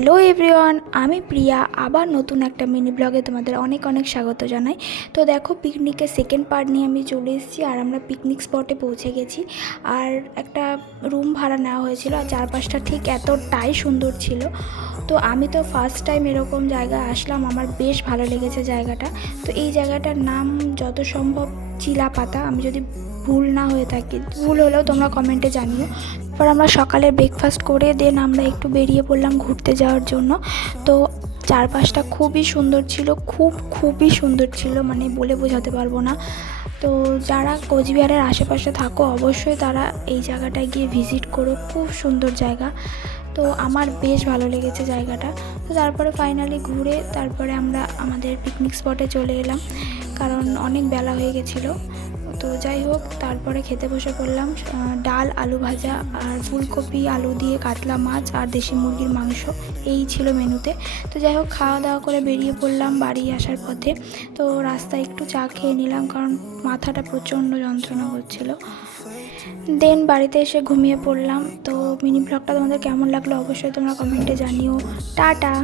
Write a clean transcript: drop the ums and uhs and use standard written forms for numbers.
Hello everyone, আমি প্রিয়া আবার নতুন একটা মিনি ব্লগে তোমাদের অনেক অনেক স্বাগত জানাই। তো দেখো, পিকনিকের সেকেন্ড পার্ট নিয়ে আমি চলে এসেছি আর আমরা পিকনিক স্পটে পৌঁছে গেছি। আর একটা রুম ভাড়া নেওয়া হয়েছিল আর চারপাশটা ঠিক এতটাই সুন্দর ছিল। তো আমি তো ফার্স্ট টাইম এরকম জায়গায় আসলাম, আমার বেশ ভালো লেগেছে জায়গাটা। তো এই জায়গাটার নাম যত সম্ভব চিলাপাতা, আমি যদি ভুল না হয়ে থাকি, ভুল হলেও তোমরা কমেন্টে জানিও। তারপর আমরা সকালে ব্রেকফাস্ট করে দেন আমরা একটু বেরিয়ে পড়লাম ঘুরতে যাওয়ার জন্য। তো চারপাশটা খুবই সুন্দর ছিল, খুবই সুন্দর ছিল, মানে বলে বোঝাতে পারবো না। তো যারা কোচবিহারের আশেপাশে থাকো অবশ্যই তারা এই জায়গাটায় গিয়ে ভিজিট করো, খুব সুন্দর জায়গা। তো আমার বেশ ভালো লেগেছে জায়গাটা। তো তারপরে ফাইনালি ঘুরে তারপরে আমরা আমাদের পিকনিক স্পটে চলে এলাম, কারণ অনেক বেলা হয়ে গেছিলো। তো যাই হোক, তারপরে খেতে বসে পড়লাম। ডাল, আলু ভাজা আর ফুলকপি আলু দিয়ে কাতলা মাছ আর দেশি মুরগির মাংস, এই ছিল মেনুতে। তো যাই হোক, খাওয়া দাওয়া করে বেরিয়ে পড়লাম বাড়ি আসার পথে। তো রাস্তায় একটু চা খেয়ে নিলাম, কারণ মাথাটা প্রচণ্ড যন্ত্রণা করছিল। দেন বাড়িতে এসে ঘুমিয়ে পড়লাম। তো মিনি ব্লগটা তোমাদের কেমন লাগলো অবশ্যই তোমরা কমেন্টে জানিও। টাটা।